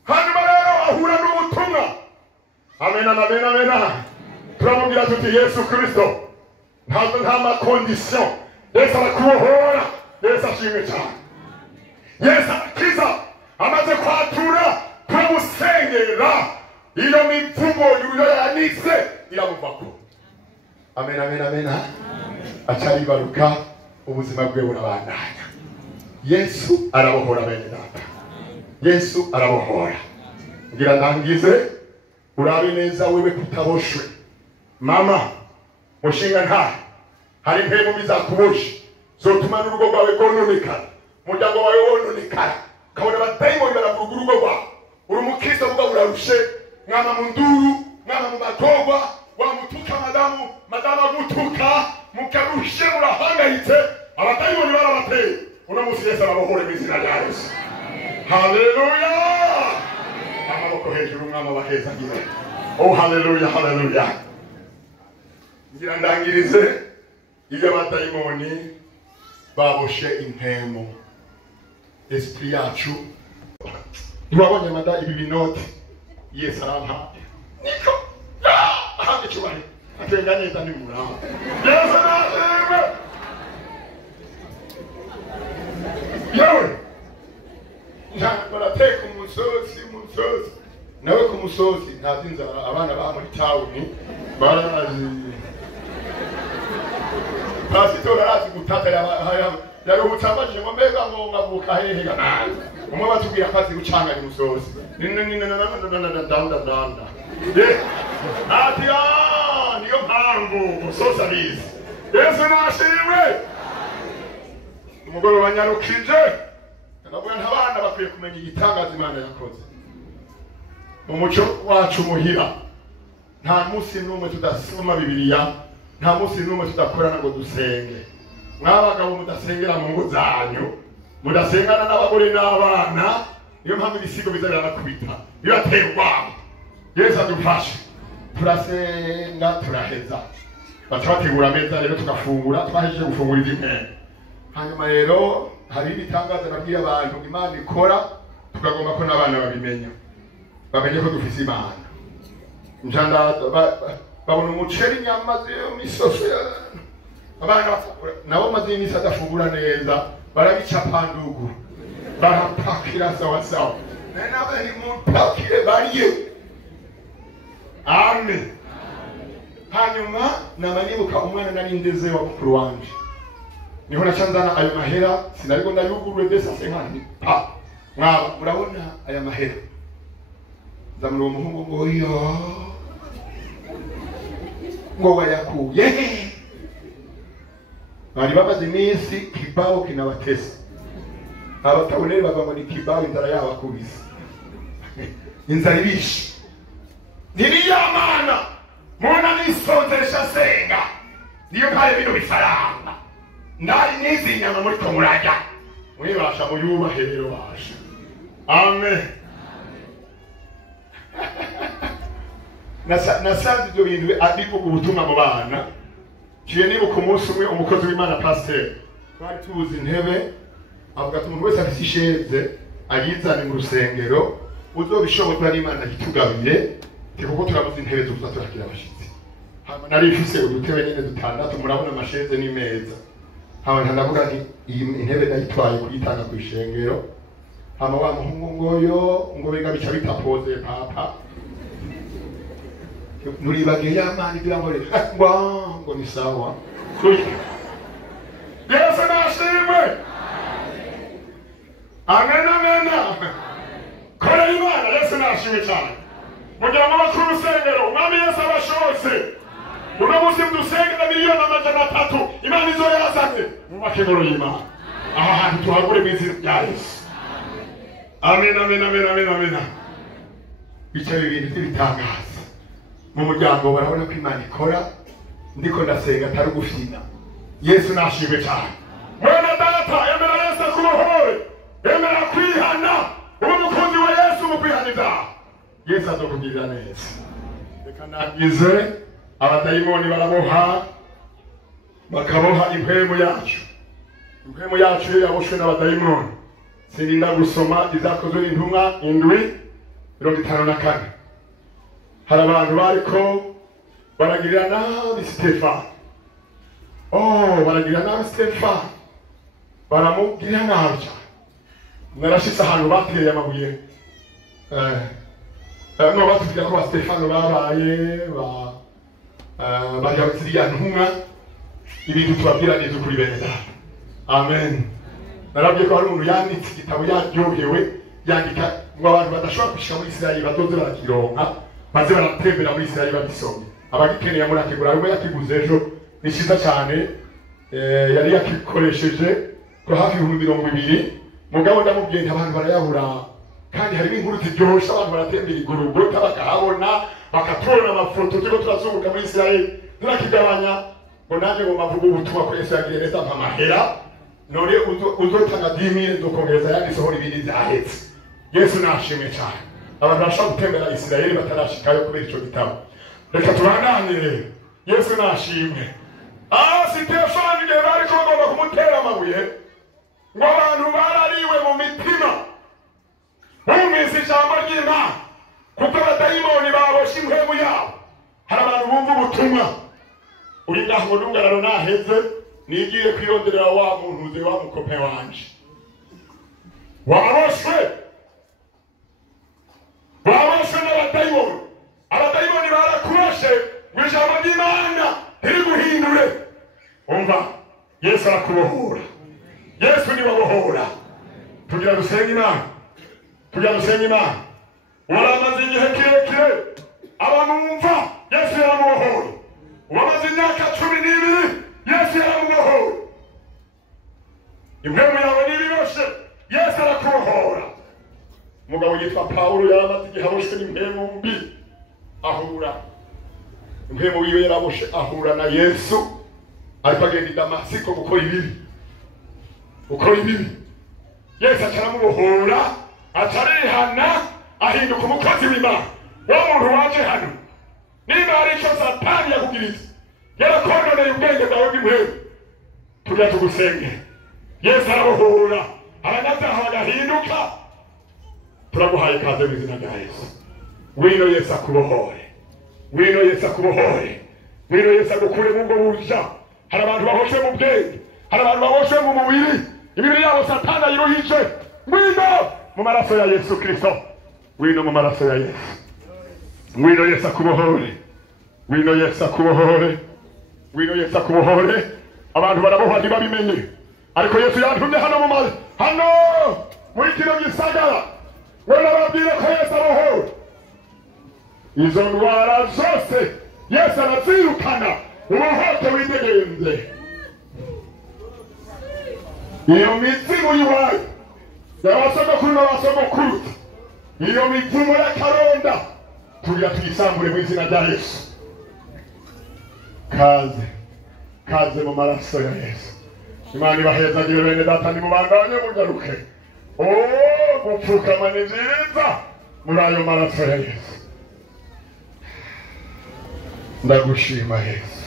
Hanyuma rero ahura n'ubutumwa. Amen, amen, amen. Turamubwira tuti Yesu Kristo nta makondition. Yesu arakubohora. Yesu ashimwe cyane. Yesu akiza amaze kwatura turamusengera. Iyo mivumo yuyanitse iramuvako. Amen, amen, amen. Achari baruka ubuzima bwe burabandanya. Yesu arabohora bene data. Yesu arabohora. Ngira ndangize urabe neza wewe kutaboshwe. Mama mushinga nta hari mpemu bizakuboshe. Zotuma n'urugo rwawe gononekara. Umuryango wawe wononekara. Kabona batayimoni baravuga urugo rwawe. Uri mukristo ubwo urarushe. Mwana munduru, mwana mubatogwa, wa mutuka madamu gutuka, mukarushe murahangayitse, abatayiboni barabateye. Uno musi Yesu arabohore mu izina rya Yesu. Haleluya! Amaboko hejuru umwami abaheza ngiye. Oh haleluya, haleluya. Ngira ndangirize iyo abatayiboni baboshe impemo. Esprit yacu. Twabonye mada ibi binoti. Yesu arampaye. Niko. Ahandi cyubahiro. Atenganye ndani muraho. Yesu arashimwe. Yewe. Barateka umusozi. Nawe ku musozi ntazinza abana ba muri town barazi. Pastor arazi gutata yari ubutambaje ngo mbega ngo ngabuka hehe ganaye. Umwe batubwira akazi gucanga ni musozi. Danda. Ati niyo mpamvu musozi abizi. Yesu nashimwe. Umugore wanyarukije. Navuga ntabana bakwiye kumenya igitangaza Imana yakoze. mu muco wacu muhira nta munsi n'umwe tudasoma Bibiliya, nta munsi n'umwe tudakorana ngo dusenge. Mwabagabo mudasengera mu ngo zanyu, mudasengana n'abagore n'abana, niyo mpamvu ibisigo biza biranakubita biraterwa. Yesu adufashe. Turasenga turaheza, bategura ameza rero tugafungura, twahejeje gufungura izimwe. Hanyuma rero hari ibitangaza nabwiye abantu Imana ikora, tukagomba ko n'abana babimenya, bamenye ko dufise Imana. Njanda babona umuceri, inyama z'imisoso, abana nabo maze iminsi adafungura neza, barabicapandugu, barapakira sawa sawa, n'abandi mupakire bariye. Amen. Hanyuma namanibuka umwana nari ndeze wa mukuru wanje, niho nacandana ayo mahera, sinariko ndayugurwe desa senkani pa mwaba murabona aya mahera, zamura umuhungu ngo yo ngo wayakuye. Bari bamaze iminsi kibao kinabatesa, abatabonere bava ni kibao inzara yabakubise inzara ibishe. Niliyamana muna nisonzesha senga niyo kale bino bifaranga ndari nizi nyama muri ko muraja mwibasha muyubahe rero basha. Amen. Nasanze ibyo bintu adivuga ubutumwa mu bana. Kiye nibuka umunsi umwe umukozi w'Imana pasteur twari tubuze intebe, avuga ati umuntu wese afite isheze ayizane mu rusengero, uzobishobora n'Imana yitugabiye kuko turabuze intebe zo kuzatura abashitsi. Hama nari ifise udutebe nyene dutandatu, murabona amasheze ni meza. Hama ntandavuga nti iyi intebe ndayitwaye kuyitanga ku ishengero. Hama wa muhungu ngoyo ngo biga bica bitapoze papa, nuribagiye y'Imana ibyo ngore ngo ni sawa. Yesu nashimwe. Amen amen. Kora Imana Yesu nashimwe cyane. Mugira amakuru urusengero umwami Yesu abashose. Uno munsi dusengera miliyoni 300 Imana izo yazanye mu makengero y'Imana. Aha hantu tuhagure mwizina rya Yesu. Amen amen amen amen amen. Bicaye ibintu by'ibitangaza mu muryango, barabona ko Imana ikora. Ndiko ndasenga atari gufina. Yesu nashimwe cyane. Mwana data emera Yesu kubohore, emera kwihana, umukunzi wa Yesu mu kwihaniza. Yesu azokugirira neza. Reka nagize abadayimoni baraboha, bakaboha impwemu yacu. Impwemu yacu yaboshwe n'abadayimoni. Sininda gusoma izakozwe n'intumwa 7:54. Hari abantu bariko baragirira nabi Stefano. Baragirira nabi Stefano, baramubwira nabi cyane. Narashitse ahantu bateye amabuye. No batubwira ko Stefano babaye bajya ziriya ntumwa, ibintu tubabwira neza kuri bene data. Amen. Narabwiye ko hari umuntu yanditse igitabo yaryohewe, yandika ngo abantu badashobora gushika muri Isirayeli bazoze barakironka, baze baratembera muri Isirayeli babisomye. Abagikeneye muri akigura arimo yakiguze ejo, ni cyiza cyane. Yari yakikoresheje ko hafi 200. Mugabo ndamubwiye abantu barayabura, kandi hari inkuru ziryosha, abantu baratembera igorogota bakahabona, bakatora amafoto tuko turazunguka muri Isirayeli. Turakigabanya ngo nanjye ngo mavuga ubutumwa ko Yesu yagiriye neza mpamahera, none uzotanga 10,000 ndokongereza yandisohora ibindi byahetse. Yesu nashimwe cyane. Abantu bashaka gutembera Isirayeli batarashikayo kubera ico gitabo. Reka tubananire. Yesu nashimwe. Stefano igihe bariko bagomba kumutera amabuye, ngo abantu barariwe mu mitima bumvise ijambo ry'Imana, kuko abadayimoni baboshe impwemu yabo. Hari abantu bumva ubutumwa. Uri ngaho mu Runungararo naheze nigiye kwironderera wa muntu uze wa mukope wanje waboshe n'abadayimoni. Abadayimoni barakuroshe mu ijambo ry'Imana riri guhindure. Umva, Yesu arakubohora. Yesu ni wabohora. Tugira dusenga Imana. Waramaze igihe kirekire abamumva Yesu yaramubohora. Wamaze imyaka 12 Yesu yaramubohora. Impwemu yawe nibiroshe Yesu arakubohora. Umugabo yitwa Paulo yaramaze igihe aboshwe n'impemu mbi ahura impemu wiwe yaraboshe ahura na Yesu ariko agenda i Damasiko gukora ibibi Yesu acaramubohora acarihana ahinduka umukozi w'Imana wo muntu waje hano niba hari icyo Satani yakugiriza yarakondoneye ubwenge bwawe bw'impemu tujya tugusenge Yesu arabohora abanyazaha bagahinduka turaguhaye ikaze mu izina rya Yesu wino Yesu akubohore wino Yesu akubohore wino Yesu agukure mu bwo buja hari abantu bahoshwe mu bwenge hari abantu bahoshwe mu mubiri imibiri yabo Satani ayiruhije wino mu maraso ya Yesu Kristo wino mu maraso ya Yesu wino Yesu akubohore wino Yesu akubohore wino Yesu akubohore abantu barabohwa ntibabimenye ariko Yesu yantumye hano muri kino gisagara wena babwire ko Yesu abohora izo ndwara zose Yesu arazirukana ubuhote widegenze iyo mizimu yiwayo y'abasogokuru n'abasogokuru iyo mizimu y'akaronda tugira tuyisambure mu izina rya Yesu kaze mu maraso ya Yesu Imana ibahezagire bene data nimubandanye mugaruke gupfukama ni nziza muri ayo maraso ya Yesu ndagushima Yesu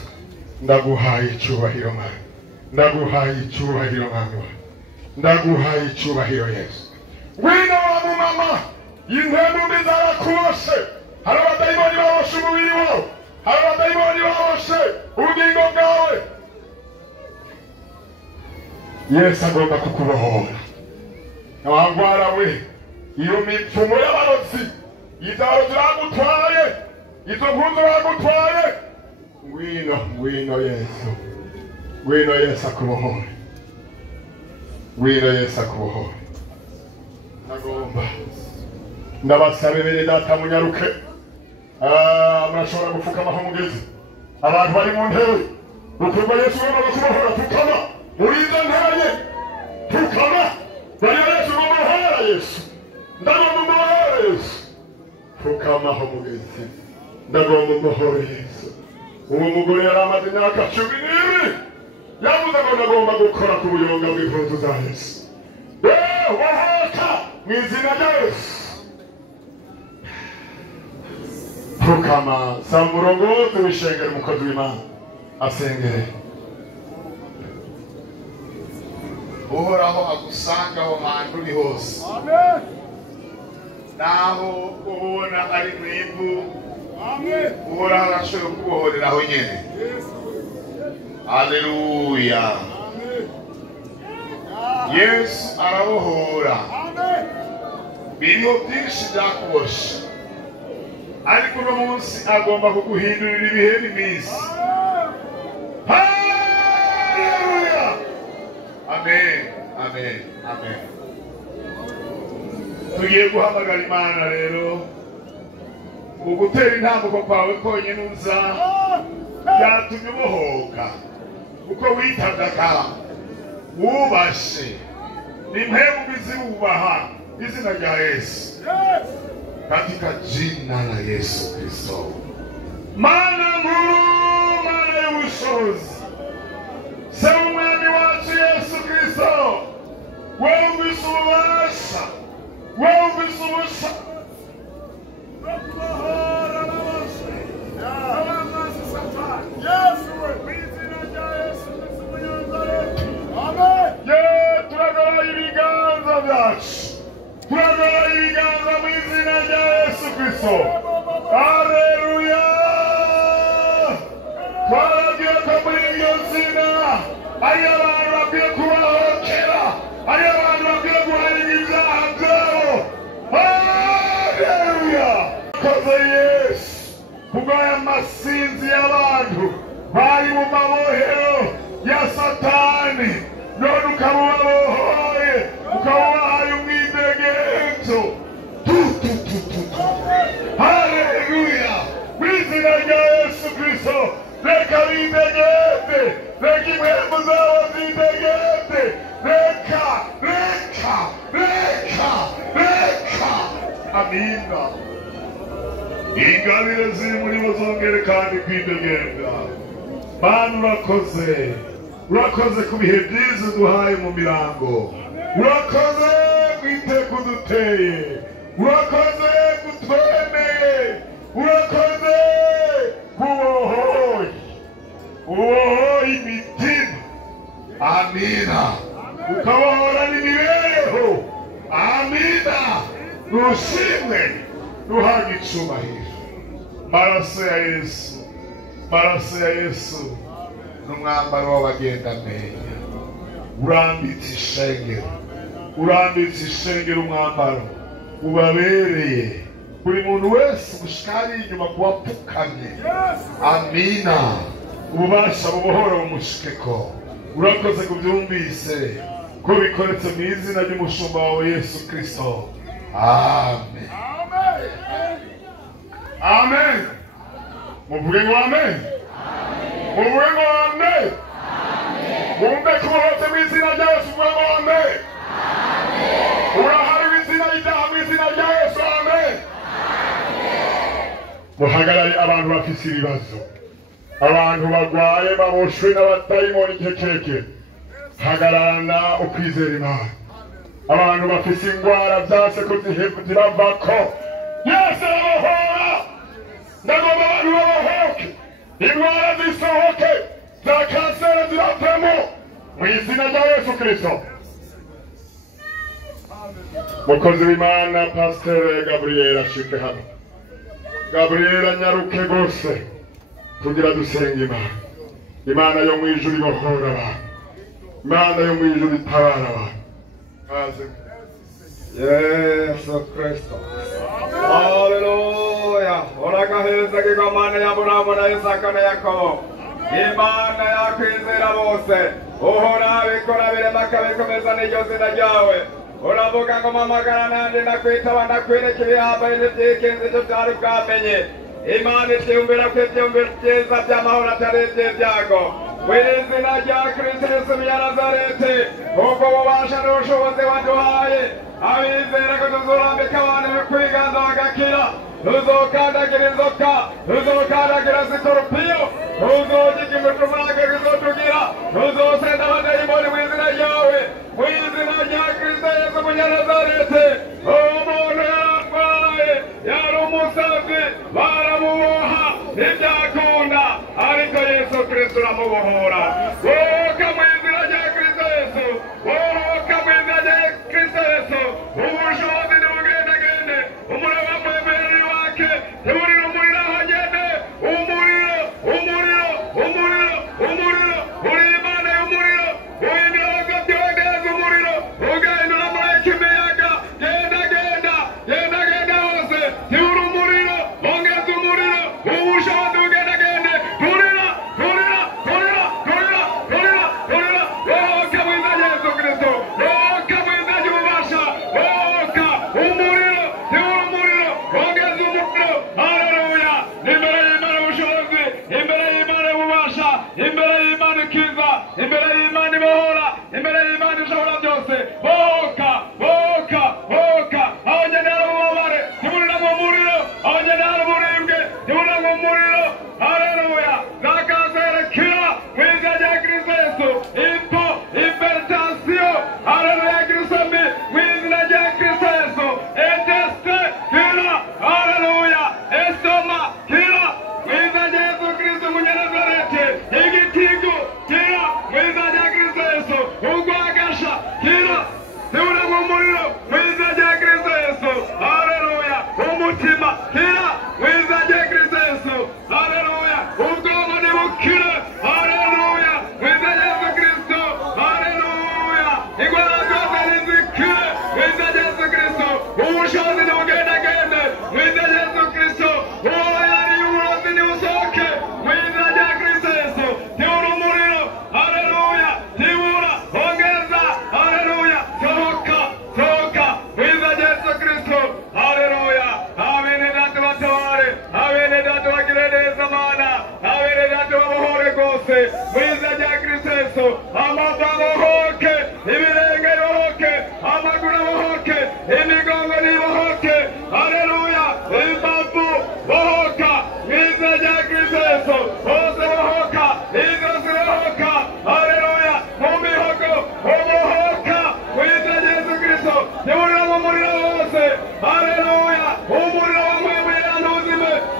ndaguhaye icyubahiro Mana ndaguhaye icyubahiro Mana ndaguhaye icyubahiro Yesu wino wa mumama impemu mbi zarakuboshe hari abadayimoni baboshe umubiri wawe hari abadayimoni baboshe ubugingo bwawe Yesu agomba kukubohora nawangwara we iyo mipfumo y'abarozi izaro ziragutwaye izo mpunzu bagutwaye wino Yesu wino Yesu akubohore wino Yesu akubohore nagomba ndabasabe bene data munyaruke murashobora gupfukamaho mugeze abantu bari mu ntebe ukumva Yesu agomba kubohora pfukama muri izo ntebe pfukama bari Yesu umubohora Yesu ndagomba umubohora Yesu pfukamaho mugeze ndagomba umubohora Yesu uwo mugore yari amaze imyaka 12 yavuze ngo ndagomba gukora ku buyonga bw'impunzu za Yesu wahoka mu izina rya Yesu pfukama samurongozi w'ishengero umukozi w'Imana asengere uhoraho agusanga aho hantu uri hose naho ubona ari mu ivu uhoraho arashobora kubohorera aho nyene haleluya Yesu arabohora biriho byinshi byakuboshe ariko uno munsi agomba kuguhindurira ibihe n'iminsi haleluya amen tugiye guhamagara Imana rero ugutera intambuko kwawe konyine uza yatumye ubohoka uko witagaga wubashe n'impemu bizibubaha izina rya Yesu katika jina la Yesu Kristo Mana nkuru Mana y'ubushobozi se umwami wacu Yesu Kristo wewe ufise ububasha wewe ufise ubusha turagara ibiganza byacu turagara ibiganza mu izina rya Yesu Kristo haleluya twaragiye ko muri iyo zina ari abantu bakwiye kubahokera ari abantu bakwiye guharirwa ibyaha byabo haleluya koze Yesu kubw'aya masinzi y'abantu bari mu mabohero ya Satani none ukabubabohoye ukabubahaye umwidegenzo haleluya mw'izina rya Yesu Kristo reka bidegede reka impemu zabo zidegede reka amina ingabire ziri muri bo zongere kandi kwidegembya. Mana urakoze, urakoze ku bihe byiza duhaye mu mirango, urakoze kwiteka uduteye, urakoze kutwemeye, urakoze kubohoye, ubohoye imitima. Amina. Ukabohora n'imibereho. Amina. Nushimwe, nuhabwe icubahiro. Maraso ya Yesu, maraso ya Yesu n'umwambaro w'abagendamenya. Urambitse ishengero, urambitse ishengero umwambaro ubabereye buri muntu wese gushikari inyuma kuwapfukamye. Amina. Ububasha bubohora bumushikeko. Urakoze kubyumvise ko bikoretse mu izina ry'umushumba wawe Yesu Kristo. Amen. Amen. Muvuge ngo amen. Muvuge ngo amen. Mumbe kubohotse mu izina rya Yesu. Muvuge ngo amen. Urahari mu izina ry'ibyaha mu izina rya Yesu. Amen. Muhagarare abantu bafise ibibazo, abantu bagwaye baboshwe n'abadayimoni igihe kirekire. Hagararana ukwizera Imana. Abantu bafise ingwara vyase ko zibavako, Yesu arabohora. Ndagomba abantu babohoke, ingwara zisohoke, za kanseri ziravemo mu izina rya Yesu Kristo. Mukozi w'Imana Pastor Gabriel ashike hano. Gabriel nyaruke gose kugira dusenge Imana. Imana yo mu ijuru ibohora abantu, Imana yo mu ijuru itabara abantu. Yesu Kristo. Haleluya. Uragaheza kigomana ya Burahamu na Isaka na Yakobo. Imana yakwizera bose. Uhora bikora birema kabikomeza n'iryo zina ryawe. Uravuga ngo mpamagara nanjye ndakwitaba ndakwereka ibihambaye n'ibyikenze ibyo byari bwamenye. Imana icyumvira ko ibyumviro byiza by'amahoro atari iby'ibyago. Mw'izina rya Kristo Yesu w'i Nazareti, ubwo bubasha n'ubushobozi waduhaye, abizera ko tuzurambika abantu bikwiganza bagakira. Tuzokandagira inzoka, tuzokandagira sikorupiyo, tuzogiga imitumage bizotugira, tuzosenda abadayimoni mu izina ryawe, mu izina rya Kristo Yesu w'i Nazareti. Umuntu yararwaye, yari umusazi, baramuboha, ntibyakunda, ariko Yesu Kristo uramubohora. Wohoka mu izina rya Kristo Yesu, wohoka mu izina rya Kristo Yesu. Ubushobozi ntibugendagende, umuriro wamwemerera iwake, ntiburire umuriro aho agende. Umuriro, umuriro, umuriro, umuriro, uri Imana y'umuriro, uhindura hagati wegeza umuriro, ugahindura mureka imiyaga. Genda, genda, genda, genda hose, ntibure umuriro, ongeza umuriro, ubushobozi bugendagende. Turira, turira, turira, turira, turira, turira. Wohoka mu izina rya Yesu Kristo, wohoka mu izina ry'ububasha, wohoka umuriro, ntibure umuriro, ongeza umuriro. Haleluya. Imbere y'Imana ubushobozi, imbere y'Imana ububasha, imbere y'Imana ikiza, imbere y'Imana ibohora, imbere y'Imana ishobora byose. Wohoka, wohoka, wohoka. Aho ngene hari ububabare, ntiburira mu muriro. Aho ngene hari uburibwe, ntiburira mu muriro. Haleluya. Za kanseri kira mu izina rya Kristo Yesu. Impo, hypertension, haleluya, glycemie mu izina rya Kristo Yesu. Inteste kira, haleluya. Estoma kira mu izina rya Yesu Kristo w'i Nazareti. Igitigu kira mu izina rya Kristo Yesu. Urwagasha kira, ntibure mu muriro mu izina rya Kristo Yesu. Haleluya. Umutima kira mu izina rya Kristo Yesu. Haleluya. Ubwonko nibukire, haleluya, mu izina rya Yesu Kristo. Haleluya. Ingwara zose nizikire mu izina rya Yesu Kristo. Ubushobozi nibugendagende mu izina rya Yesu Kristo. Uwoyari y'uburozi nibusohoke mu izina rya Kristo Yesu. Ntibure umuriro, haleluya, ntibura, ongeza, haleluya, sohoka, sohoka mu izina rya Yesu Kristo. Haleluya. Amen. Data batabare,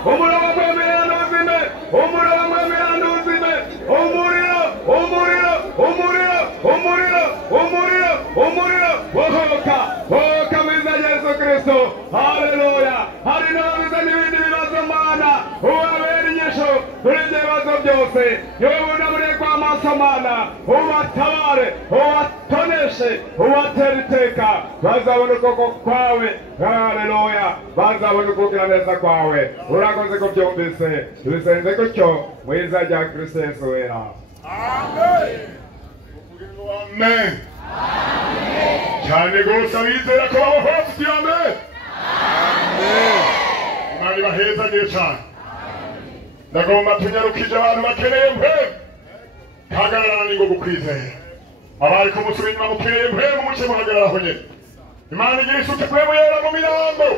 umuriro w'umwiranuzime, umuriro w'umwiranuzime, umuriro, umuriro, umuriro, umuriro, umuriro, umuriro, wohoka, wohoka mu izina rya Yesu Kristo. Haleluya. Hari n'ababiza n'ibindi bibazo Mana, ubabera inyishu kuri ibyo bibazo byose. Yewe bunamuriye kwa maso Mana, ubatabare, ubatoneshe, ubatere iteka, bazabona ukuboko kwawe. Haleluya. Bazabona ukugira neza kwawe. Urakoze ko byumvise, tubisenze gutyo mu izina rya Kristo Yesu wera. Amen. Amen. Cyane gose abizera ko baba hose amen. Amen. Imana ibahezagire cyane. Ndagomba tunyarukije abantu bakeneye mpemu. Hagarara ningo gukwizera. Abari ku musubira inyuma mukeneye mpemu muce muhagararaho nyene. Imana igira isuku mpemu yera mu mirango.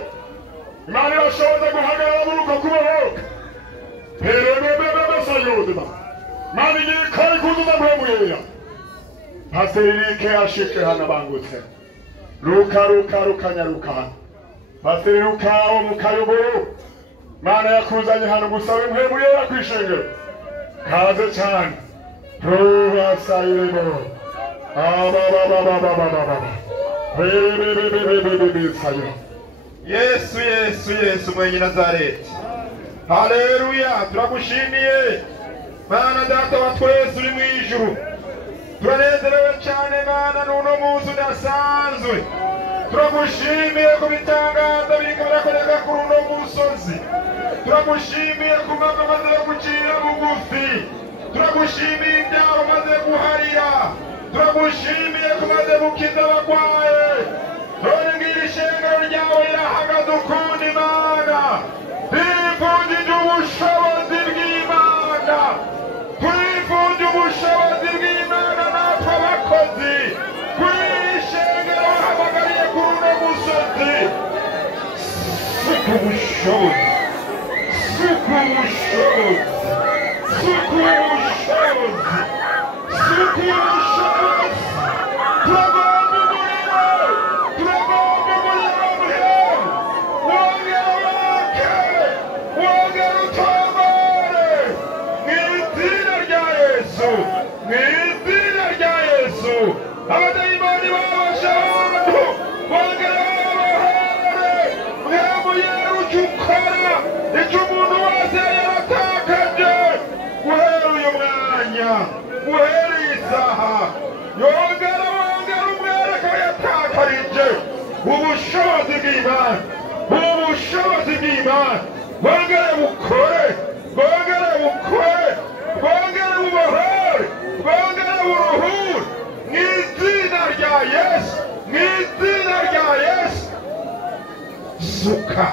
Imana irashoboza guhagarara muri uko kubohoka. Sayudima. Imana igira ikora ikuzuza mpemu yera. Pasiteri Rike ashike hano bangutse. Ruka nyaruka. Pasiteri Ruka wo mu Kayogoro. Imana yakuzanye hano gusaba impemu yera kwishengero. Kaze cyane. Ruha sayiremo. Yesu mwenye Nazareti. Haleluya. Turagushimiye Mana data wa twese uri mu ijuru. Turanezerewe cyane Mana n'uno munsi udasanzwe. Turagushimiye ku bitangaza biriko birakoreka kuri uno musozi. Turagushimiye ku mwaka umaze gucira bugufi. Turagushimiye ibyaha umaze guharira. Turagushimiye ko umaze gukiza abagwaye. None ngira ishengero ryawe rirahagaze ukundi Mana. Twifungije ubushobozi bw'Imana. Twifungije ubushobozi bw'Imana natwe abakozi. Kuri iri shengero wahamagariye kuri uno musozi. Suka ubushobozi. Suka ubushobozi. Suka ubushobozi. Suka ubushobozi. Turagomba umuriro. Turagomba umuriro muhemu. Wongera wake. Wongera utobore. Mw'izina rya Yesu. Mw'izina rya Yesu. Abadayimoni babasha abantu. Wongera babahere. Mwemu yera ujya ukora. Icyo umuntu wese yaratakaje. Guhera uyu mwanya. Guhera iyi saha. Yongera umwereka yatakarije. Ubushobozi bw'Imana. Ubushobozi bw'Imana. Bongere bukore. Bongere bukore. Bongere bubohore. Bongere buruhure. Mw'izina rya Yesu. Mw'izina rya Yesu. Suka.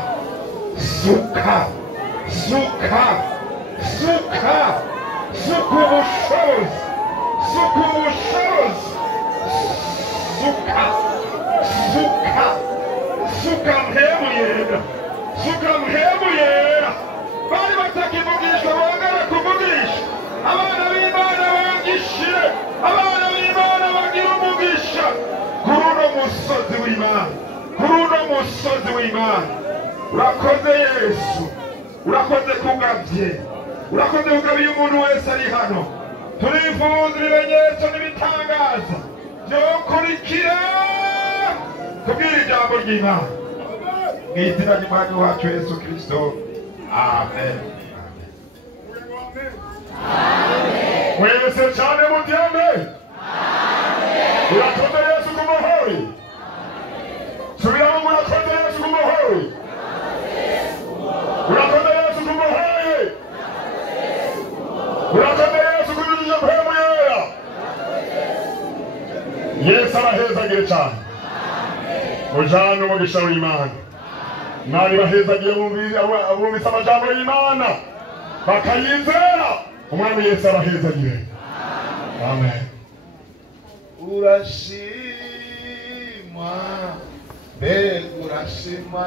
Suka. Suka. Suka. Suka ubushobozi. Suka ubushobozi. Suka. Suka. Suka mpemu yera. Suka mpemu yera. Bari batakivugisha bongera kuvugisha. Abana b'Imana bangishire. Abana b'Imana bagira umugisha. Kuri uno musozi w'Imana. Kuri uno musozi w'Imana. Urakoze Yesu. Urakoze kugabye. Urakoze kugabiye umuntu wese ari hano. Turifuza ibimenyetso n'ibitangaza byo kurikira kubwira ijambo ry'Imana. Mu izina ry'Umwami wacu Yesu Kristo. Amen. Mwese cyane mutyame. Urakoze Yesu kumuhori. Subiramo murakoze Yesu kumuhori. Urakoze Yesu kumuhori. Urakoze Yesu kunyujije mpemu yera. Yesu arahezagire cyane. Mujane umugisha w'Imana. Imana ibahezagire bumvise amajambo y'Imana bakayizera. Umwami Yesu arahezagire. Amen. Urashimwa. Urashimwa.